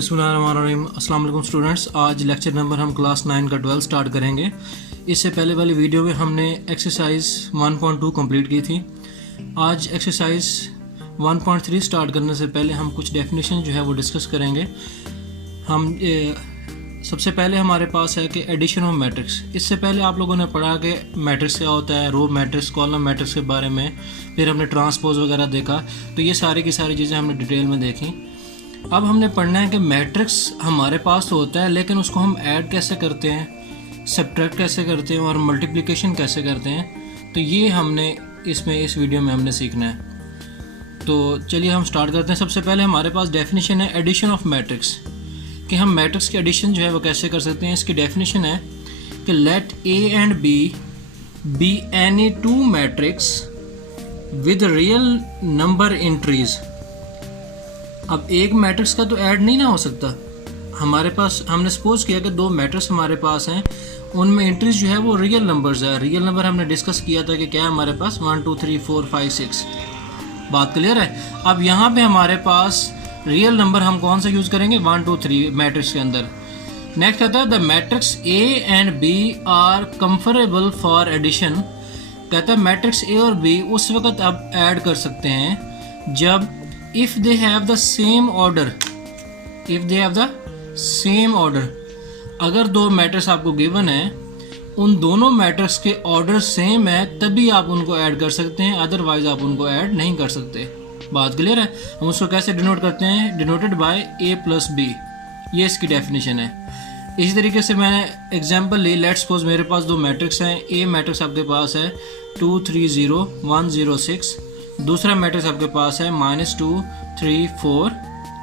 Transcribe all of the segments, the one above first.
बिस्मिल्लाहिर्रहमानिर्रहीम। अस्सलाम वालेकुम स्टूडेंट्स। आज लेक्चर नंबर हम क्लास 9 का 12 स्टार्ट करेंगे। इससे पहले वाली वीडियो में हमने एक्सरसाइज 1.2 कंप्लीट की थी। आज एक्सरसाइज 1.3 स्टार्ट करने से पहले हम कुछ डेफिनेशन जो है वो डिस्कस करेंगे। सबसे पहले हमारे पास है कि एडिशन ऑफ मैट्रिक्स। इससे पहले आप लोगों ने पढ़ा कि मैट्रिक्स क्या होता है, रो मैट्रिक्स, कॉलम मैट्रिक्स के बारे में, फिर हमने ट्रांसपोज वगैरह देखा। तो ये सारी की सारी चीज़ें हमने डिटेल में देखी। अब हमने पढ़ना है कि मैट्रिक्स हमारे पास तो होता है, लेकिन उसको हम ऐड कैसे करते हैं, सब्ट्रैक्ट कैसे करते हैं और मल्टीप्लिकेशन कैसे करते हैं। तो ये हमने इस वीडियो में हमने सीखना है। तो चलिए हम स्टार्ट करते हैं। सबसे पहले हमारे पास डेफिनेशन है एडिशन ऑफ मैट्रिक्स, कि हम मैट्रिक्स की एडिशन जो है वो कैसे कर सकते हैं। इसकी डेफिनेशन है कि let A and B any two matrix with real number entries. अब एक मैट्रिक्स का तो ऐड नहीं ना हो सकता। हमारे पास हमने सपोज किया कि दो मैट्रिक्स हमारे पास हैं, उनमें एंट्रीज जो है वो रियल नंबर्स है। रियल नंबर हमने डिस्कस किया था कि क्या है हमारे पास 1 2 3 4 5 6। बात क्लियर है। अब यहाँ पे हमारे पास रियल नंबर हम कौन सा यूज़ करेंगे, 1 2 3 मैट्रिक्स के अंदर। नेक्स्ट आता है the matrix A and B are conformable for addition. कहता है मैट्रिक्स ए और बी उस वक्त आप ऐड कर सकते हैं जब if they have the same order, अगर दो मैट्रिक्स आपको गिवन है, उन दोनों मैट्रिक्स के ऑर्डर सेम है, तभी आप उनको ऐड कर सकते हैं, अदरवाइज आप उनको ऐड नहीं कर सकते। बात क्लियर है। हम उसको कैसे डिनोट करते हैं, denoted by a plus B. ये इसकी डेफिनेशन है। इसी तरीके से मैंने एग्जांपल ली। लेट्स सपोज मेरे पास दो मैट्रिक्स हैं। ए मैट्रिक्स आपके पास है 2 3 0 1 0 6। दूसरा मैट्रिक्स आपके पास है -2 3 4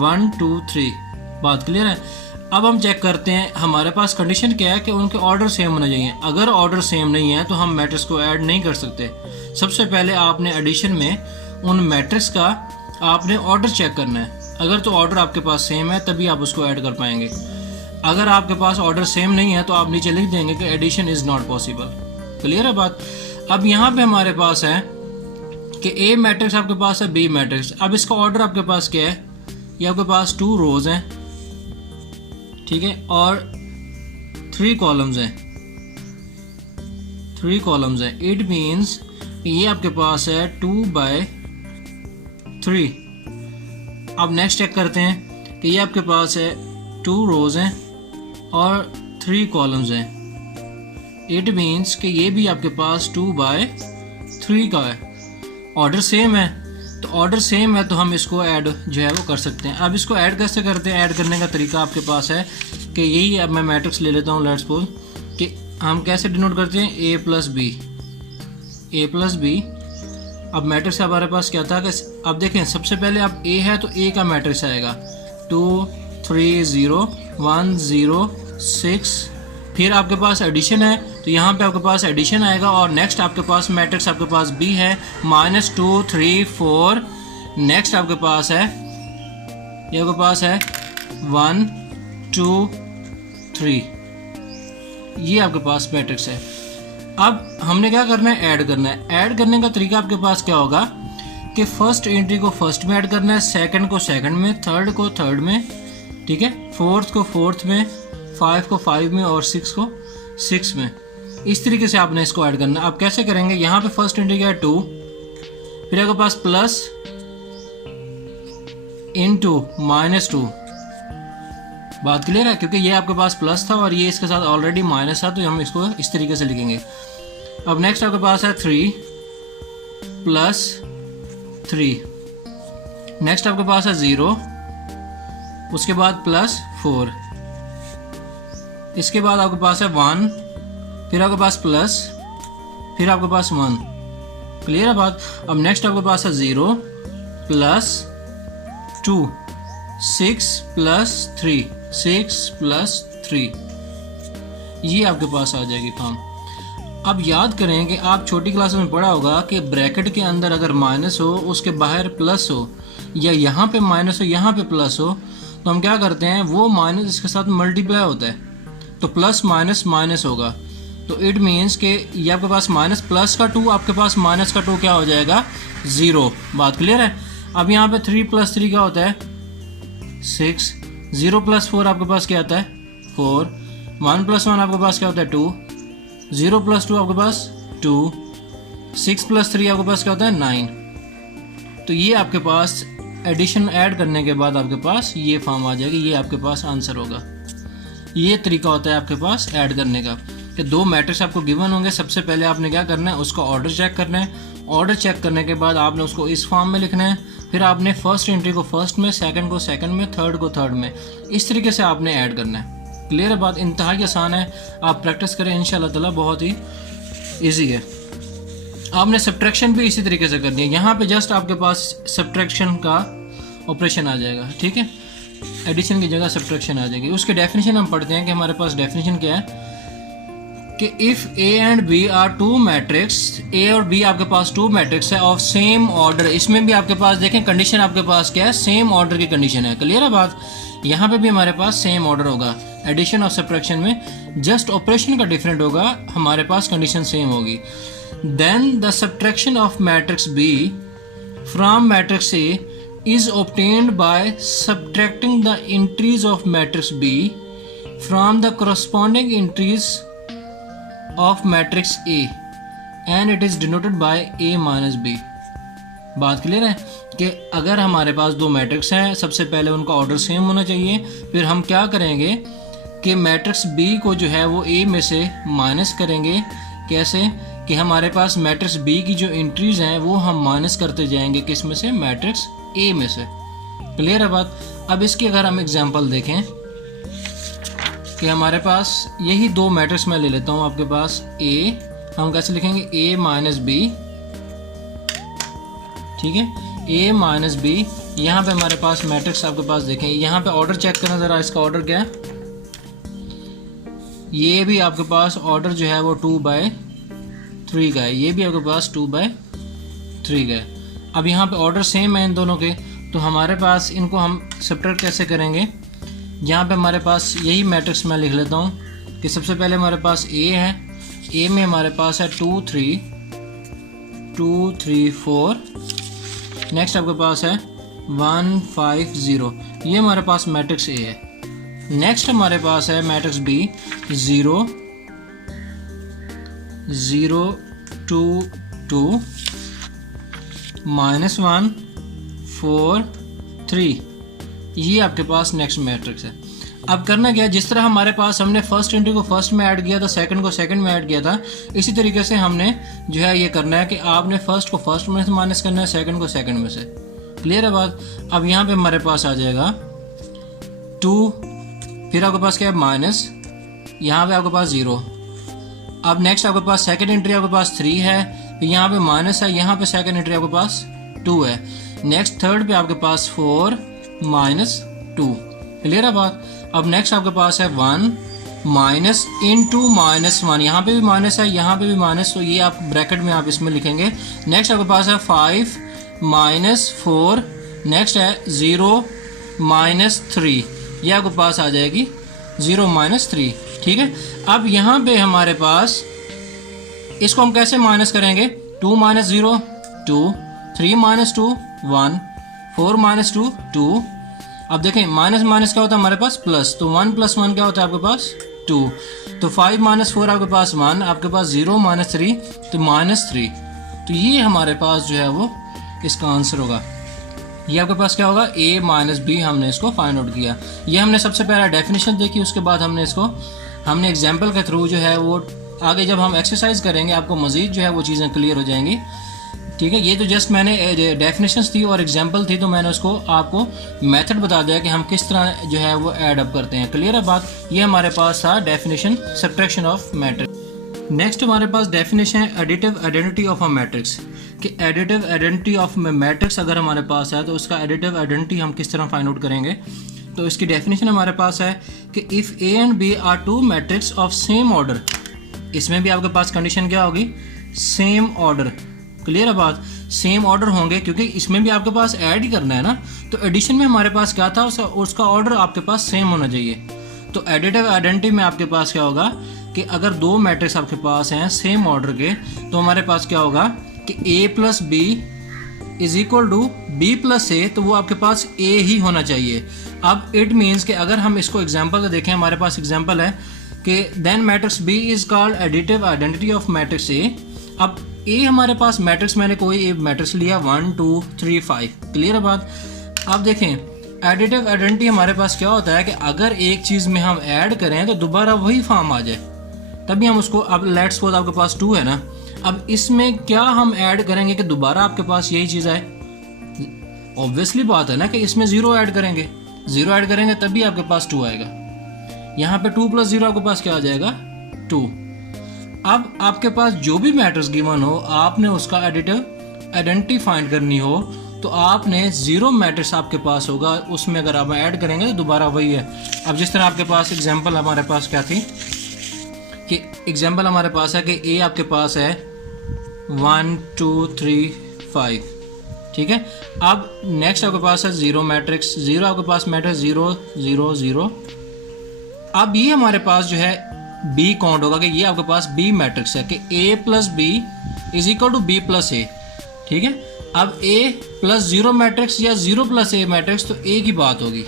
1 2 3। बात क्लियर है। अब हम चेक करते हैं हमारे पास कंडीशन क्या है कि उनके ऑर्डर सेम होने चाहिए। अगर ऑर्डर सेम नहीं है तो हम मैट्रिक्स को ऐड नहीं कर सकते। सबसे पहले आपने एडिशन में उन मैट्रिक्स का आपने ऑर्डर चेक करना है। अगर तो ऑर्डर आपके पास सेम है तभी आप उसको ऐड कर पाएंगे। अगर आपके पास ऑर्डर सेम नहीं है तो आप नीचे लिख देंगे कि addition is not possible. Clear है बात। अब यहाँ पे हमारे पास है कि ए मैट्रिक्स आपके पास है बी मैट्रिक्स। अब इसका ऑर्डर आपके पास क्या है, ये आपके पास 2 रोज हैं, ठीक है, और 3 कॉलम्स हैं, 3 कॉलम्स हैं। इट मीन्स ये आपके पास है 2/3। अब नेक्स्ट चेक करते हैं कि ये आपके पास है 2 रोज हैं और 3 कॉलम्स हैं। इट मीन्स कि ये भी आपके पास 2/3 का है। ऑर्डर सेम है, तो ऑर्डर सेम है तो हम इसको ऐड जो है वो कर सकते हैं। अब इसको ऐड कैसे करते हैं, ऐड करने का तरीका आपके पास है कि यही। अब मैं मैट्रिक्स ले लेता हूँ। लेट्स सपोज कि हम कैसे डिनोट करते हैं, a प्लस बी। अब मैट्रिक्स हमारे पास क्या था कि अब देखें सबसे पहले अब a है तो a का मैट्रिक्स आएगा 2 3 0 1 0 6। फिर आपके पास एडिशन है तो यहाँ पे आपके पास एडिशन आएगा। और नेक्स्ट आपके पास मैट्रिक्स आपके पास B है -2 3 4। नेक्स्ट आपके पास है, ये आपके पास है 1 2 3। ये आपके पास मैट्रिक्स है। अब हमने क्या करना है, ऐड करना है। ऐड करने का तरीका आपके पास क्या होगा कि फर्स्ट एंट्री को फर्स्ट में ऐड करना है, सेकंड को सेकंड में, थर्ड को थर्ड में, ठीक है, फोर्थ को फोर्थ में, 5 को 5 में और 6 को 6 में। इस तरीके से आपने इसको ऐड करना है। आप कैसे करेंगे, यहाँ पे फर्स्ट एंट्री क्या है 2, फिर आपके पास प्लस इनटू -2। बात क्लियर है, क्योंकि ये आपके पास प्लस था और ये इसके साथ ऑलरेडी माइनस था, तो हम इसको इस तरीके से लिखेंगे। अब नेक्स्ट आपके पास है 3 प्लस 3। नेक्स्ट आपके पास है 0, उसके बाद +4, इसके बाद आपके पास है 1, फिर आपके पास प्लस, फिर आपके पास 1। क्लियर है बात। अब नेक्स्ट आपके पास है 0 प्लस 2 6 प्लस 3 6 प्लस 3। ये आपके पास आ जाएगी काम। अब याद करें कि आप छोटी क्लास में पढ़ा होगा कि ब्रैकेट के अंदर अगर माइनस हो, उसके बाहर प्लस हो, या यहाँ पे माइनस हो यहाँ पे प्लस हो, तो हम क्या करते हैं, वो माइनस इसके साथ मल्टीप्लाई होता है, तो प्लस माइनस माइनस होगा। तो इट मीन्स कि ये आपके पास माइनस प्लस का 2, आपके पास माइनस का 2 क्या हो जाएगा, 0। बात क्लियर है। अब यहाँ पे 3 + 3 क्या होता है 6, 0 + 4 आपके पास क्या आता है 4, 1 + 1 आपके पास क्या होता है 2, 0 + 2 आपके पास 2, 6 + 3 आपके पास क्या होता है 9। तो ये आपके पास एडिशन ऐड करने के बाद आपके पास ये फॉर्म आ जाएगी, ये आपके पास आंसर होगा। ये तरीका होता है आपके पास ऐड करने का कि दो मैट्रिक्स आपको गिवन होंगे। सबसे पहले आपने क्या करना है, उसका ऑर्डर चेक करना है। ऑर्डर चेक करने के बाद आपने उसको इस फॉर्म में लिखना है। फिर आपने फर्स्ट एंट्री को फर्स्ट में, सेकंड को सेकंड में, थर्ड को थर्ड में, इस तरीके से आपने ऐड करना है। क्लियर है बात? इंतहाई आसान है, आप प्रैक्टिस करें इंशाल्लाह ताला, बहुत ही ईजी है। आपने सब्ट्रैक्शन भी इसी तरीके से करनी है। यहाँ पे जस्ट आपके पास सब्ट्रैक्शन का ऑपरेशन आ जाएगा, ठीक है, एडिशन की जगह सब्ट्रैक्शन आ जाएगी। उसके डेफिनेशन हम पढ़ते हैं कि हमारे पास डेफिनेशन क्या है कि if A and B are two matrix, A और बी आपके पास टू मैट्रिक्स है ऑफ सेम ऑर्डर। इसमें भी आपके पास देखें कंडीशन आपके पास क्या है, सेम ऑर्डर की कंडीशन है। क्लियर है बात? यहाँ पे भी हमारे पास सेम ऑर्डर होगा। एडिशन और सब्ट्रैक्शन में जस्ट ऑपरेशन का डिफरेंट होगा, हमारे पास कंडीशन सेम होगी। Then the subtraction of matrix B from matrix A is obtained by subtracting the entries of matrix B from the corresponding entries of matrix A and it is denoted by A minus B। बात clear है कि अगर हमारे पास दो matrix हैं, सबसे पहले उनका ऑर्डर सेम होना चाहिए। फिर हम क्या करेंगे कि मैट्रिक्स B को जो है वो A में से माइनस करेंगे। कैसे कि हमारे पास मैट्रिक्स B की जो एंट्रीज हैं वो हम माइनस करते जाएंगे, किस में से, मैट्रिक्स A में से। क्लियर है बात? अब इसकी अगर हम एग्जांपल देखें कि हमारे पास यही दो मैट्रिक्स मैं ले लेता हूँ आपके पास A, हम कैसे लिखेंगे A माइनस B, ठीक है, A माइनस B। यहाँ पे हमारे पास मैट्रिक्स आपके पास देखें, यहाँ पे ऑर्डर चेक करना ज़रा, इसका ऑर्डर क्या है। ये भी आपके पास ऑर्डर जो है वो 2/3 का है, ये भी आपके पास 2/3 का है। अब यहाँ पे ऑर्डर सेम है इन दोनों के, तो हमारे पास इनको हम सब्ट्रैक्ट कैसे करेंगे। यहाँ पे हमारे पास यही मैट्रिक्स मैं लिख लेता हूँ कि सबसे पहले हमारे पास A है, A में हमारे पास है 2 3 4, नेक्स्ट आपके पास है 1 5 0, ये हमारे पास मैट्रिक्स A है। नेक्स्ट हमारे पास है मैट्रिक्स B 0 0 2 2 -1 4 3, ये आपके पास नेक्स्ट मैट्रिक्स है। अब करना क्या है, जिस तरह हमारे पास हमने फर्स्ट एंट्री को फर्स्ट में ऐड किया था, सेकंड को सेकंड में ऐड किया था, इसी तरीके से हमने जो है ये करना है कि आपने फर्स्ट को फर्स्ट में से माइनस करना है, सेकंड को सेकंड में से। क्लियर है बात? अब यहाँ पे हमारे पास आ जाएगा 2, फिर आपके पास क्या है माइनस, यहाँ पे आपके पास 0। अब नेक्स्ट आपके पास सेकंड एंट्री आपके पास 3 है, यहाँ पे माइनस है, यहाँ पे सेकंड एंट्री आपके पास 2 है। नेक्स्ट थर्ड पे आपके पास 4 -2। क्लियर है बात? अब नेक्स्ट आपके पास है 1 माइनस इनटू -1, यहाँ पे भी माइनस है, यहाँ पे भी माइनस, तो ये आप ब्रैकेट में आप इसमें लिखेंगे। नेक्स्ट आपके पास है 5 -4, नेक्स्ट है 0 -3, ये आपके पास आ जाएगी 0 -3। ठीक है, अब यहाँ पे हमारे पास इसको हम कैसे माइनस करेंगे, 2 - 0 2, 3 - 2 1, 4 - 2 2। अब देखें माइनस माइनस क्या होता है हमारे पास प्लस, तो 1 + 1 क्या होता है आपके पास 2, तो 5 - 4 आपके पास 1, आपके पास 0 - 3 तो -3। तो ये हमारे पास जो है वो इसका आंसर होगा। ये आपके पास क्या होगा, A - B, हमने इसको फाइंड आउट किया। ये हमने सबसे पहला डेफिनेशन देखी, उसके बाद हमने एग्जाम्पल के थ्रू जो है वो आगे जब हम एक्सरसाइज करेंगे आपको मज़ीद जो है वो चीज़ें क्लियर हो जाएंगी। ठीक है, ये तो जस्ट मैंने डेफिनेशंस थी और एग्जांपल थी, तो मैंने उसको आपको मेथड बता दिया कि हम किस तरह जो है वो ऐड अप करते हैं। क्लियर है बात? ये हमारे पास था definition subtraction of matrix. Next हमारे पास डेफिनेशन है additive identity of a matrix, कि एडिटिव आइडेंटिटी ऑफ मैट्रिक्स अगर हमारे पास है तो उसका एडिटिव आइडेंटिटी हम किस तरह फाइंड आउट करेंगे। तो इसकी डेफिनेशन हमारे पास है कि if A and B are two matrix of same order, इसमें भी आपके पास कंडीशन क्या होगी, सेम ऑर्डर। क्लियर है बात? सेम ऑर्डर होंगे क्योंकि इसमें भी आपके पास ऐड ही करना है ना, तो एडिशन में हमारे पास क्या था, उसका ऑर्डर आपके पास सेम होना चाहिए। तो एडिटिव आइडेंटिटी में आपके पास क्या होगा कि अगर दो मैट्रिक्स आपके पास हैं सेम ऑर्डर के, तो हमारे पास क्या होगा कि A + B is equal to B plus A, तो वो आपके पास ए ही होना चाहिए। अब इट मीन्स कि अगर हम इसको एग्जाम्पल से देखें, हमारे पास एग्जाम्पल है कि then matrix B is called additive identity of matrix A. अब ए हमारे पास मैट्रिक्स, मैंने कोई मैट्रिक्स लिया 1 2 3 5, क्लियर है बात। अब देखें एडिटिव आइडेंटिटी हमारे पास क्या होता है कि अगर एक चीज़ में हम ऐड करें तो दोबारा वही फॉर्म आ जाए, तभी हम उसको, अब लेट्स सपोज आपके पास 2 है ना, अब इसमें क्या हम ऐड करेंगे कि दोबारा आपके पास यही चीज़ आए? ऑब्वियसली बात है ना कि इसमें 0 ऐड करेंगे, 0 ऐड करेंगे तभी आपके पास 2 आएगा। यहाँ पे 2 + 0 आपके पास क्या आ जाएगा? 2। अब आपके पास जो भी मैट्रिक्स गिवन हो, आपने उसका एडिटिव आइडेंटिटी फाइंड करनी हो तो आपने 0 मैट्रिक्स आपके पास होगा, उसमें अगर आप ऐड करेंगे तो दोबारा वही है। अब जिस तरह आपके पास एग्जांपल हमारे पास क्या थी कि एग्जांपल हमारे पास है कि ए आपके पास है 1 2 3 5, ठीक है। अब नेक्स्ट आपके पास है 0 मैट्रिक्स, 0 आपके पास मैट्रिक्स 0 0 0। अब ये हमारे पास जो है बी काउंट होगा कि ये आपके पास बी मैट्रिक्स है कि a + b is equal to b + a, ठीक है। अब a + 0 मैट्रिक्स या 0 + a मैट्रिक्स, तो a की बात होगी।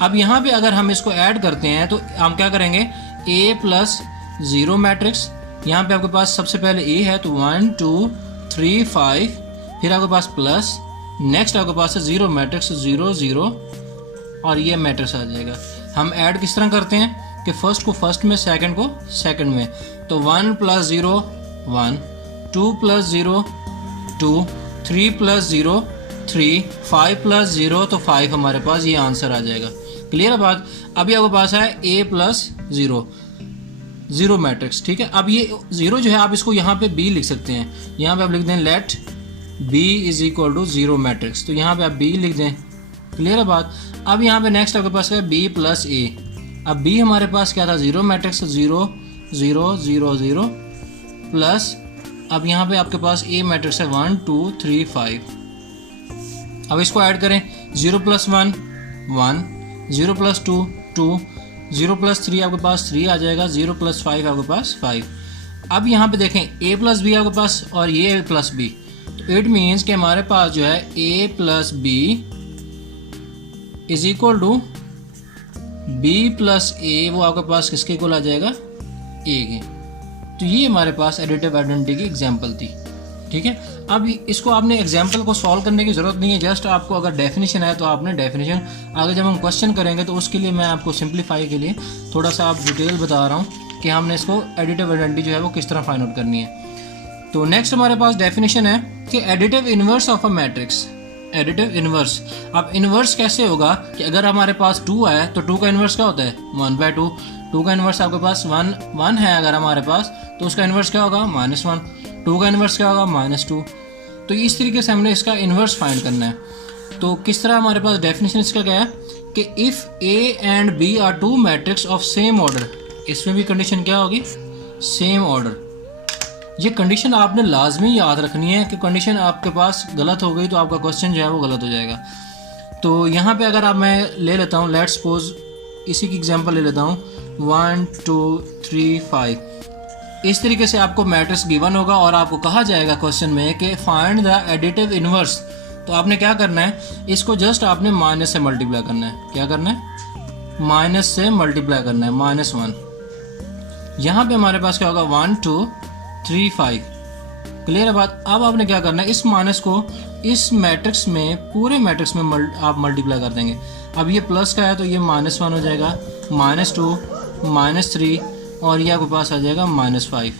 अब यहाँ पे अगर हम इसको ऐड करते हैं तो हम क्या करेंगे, a + 0 मैट्रिक्स, यहाँ पे आपके पास सबसे पहले a है तो 1 2 3 5, फिर आपके पास प्लस, नेक्स्ट आपके पास है 0 मैट्रिक्स 0 0 और ये मैट्रिक्स आ जाएगा। हम ऐड किस तरह करते हैं कि फर्स्ट को फर्स्ट में, सेकंड को सेकंड में, तो 1 + 0 1, 2 + 0 2, 3 + 0 3, 5 + 0 तो 5 हमारे पास ये आंसर आ जाएगा। क्लियर है बात। अभी आपके पास है a + 0 0 मैट्रिक्स, ठीक है। अब ये 0 जो है आप इसको यहाँ पे b लिख सकते हैं, यहाँ पे आप लिख दें लेट b = 0 मैट्रिक्स, तो यहाँ पे आप b लिख दें। क्लियर है बात। अब यहाँ पे नेक्स्ट आपके पास है b + a। अब b हमारे पास क्या था, 0 मैट्रिक्स 0 0 0 0 प्लस, अब यहाँ पे आपके पास a मैट्रिक्स है 1 2 3 5। अब इसको ऐड करें, 0 + 1 1, 0 + 2 2, 0 + 3 आपके पास 3 आ जाएगा, 0 + 5 आपके पास 5। अब यहाँ पे देखें a + b आपके पास और ये a + b, तो इट मीन्स कि हमारे पास जो है a + b is equal to b + a, वो आपके पास किसके इक्वल आ जाएगा, a के। तो ये हमारे पास एडिटिव आइडेंटिटी की एग्जांपल थी, ठीक है। अब इसको आपने एग्जांपल को सॉल्व करने की ज़रूरत नहीं है, जस्ट आपको अगर डेफिनेशन है तो आपने डेफिनेशन, आगे जब हम क्वेश्चन करेंगे तो उसके लिए मैं आपको सिंप्लीफाई के लिए थोड़ा सा आप डिटेल बता रहा हूँ कि हमने इसको एडिटिव आइडेंटिटी जो है वो किस तरह फाइंड आउट करनी है। तो नेक्स्ट हमारे पास डेफिनेशन है कि additive inverse of a matrix, additive inverse. अब इनवर्स कैसे होगा कि अगर हमारे पास 2 है तो 2 का इनवर्स क्या होता है, 1/2। 2 का इनवर्स आपके पास 1 है अगर हमारे पास, तो उसका इनवर्स क्या होगा, -1। 2 का इनवर्स क्या होगा, -2। तो इस तरीके से हमने इसका इनवर्स फाइंड करना है। तो किस तरह हमारे पास डेफिनेशन इसका क्या है कि if a and b are 2 matrix of same order, इसमें भी कंडीशन क्या होगी, सेम ऑर्डर। ये कंडीशन आपने लाजमी याद रखनी है कि कंडीशन आपके पास गलत हो गई तो आपका क्वेश्चन जो है वो गलत हो जाएगा। तो यहाँ पे अगर आप मैं ले लेता हूँ, लेट्स सपोज इसी की एग्जांपल ले लेता हूँ 1 2 3 5, इस तरीके से आपको मैट्रिक्स गिवन होगा और आपको कहा जाएगा क्वेश्चन में कि फाइंड द एडिटिव इनवर्स। तो आपने क्या करना है, इसको जस्ट आपने माइनस से मल्टीप्लाई करना है। क्या करना है, माइनस से मल्टीप्लाई करना है, -1। यहाँ पे हमारे पास क्या होगा, 1 2 3 5। क्लियर है बात। अब आपने क्या करना है, इस माइनस को इस मैट्रिक्स में, पूरे मैट्रिक्स में आप मल्टीप्लाई कर देंगे। अब ये प्लस का है तो ये -1 हो जाएगा, -2 -3 और ये आपके पास आ जाएगा -5।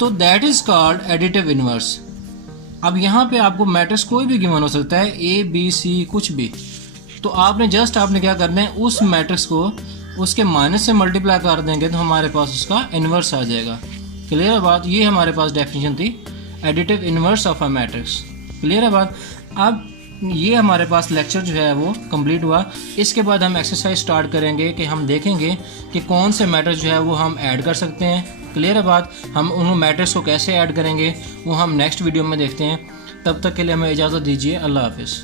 तो that is called additive inverse. अब यहाँ पे आपको मैट्रिक्स कोई भी गिवन हो सकता है, A B C कुछ भी, तो आपने क्या करना है, उस मैट्रिक्स को उसके माइनस से मल्टीप्लाई कर देंगे तो हमारे पास उसका इन्वर्स आ जाएगा। क्लियर है बात। ये हमारे पास डेफिनेशन थी additive inverse of a matrix. Clear है बात। अब ये हमारे पास लेक्चर जो है वो कंप्लीट हुआ। इसके बाद हम एक्सरसाइज स्टार्ट करेंगे कि हम देखेंगे कि कौन से मैट्रिक्स जो है वो हम ऐड कर सकते हैं। क्लियर है बात। हम उन मैट्रिक्स को कैसे ऐड करेंगे वो हम नेक्स्ट वीडियो में देखते हैं। तब तक के लिए हमें इजाज़त दीजिए। अल्लाह हाफिज़।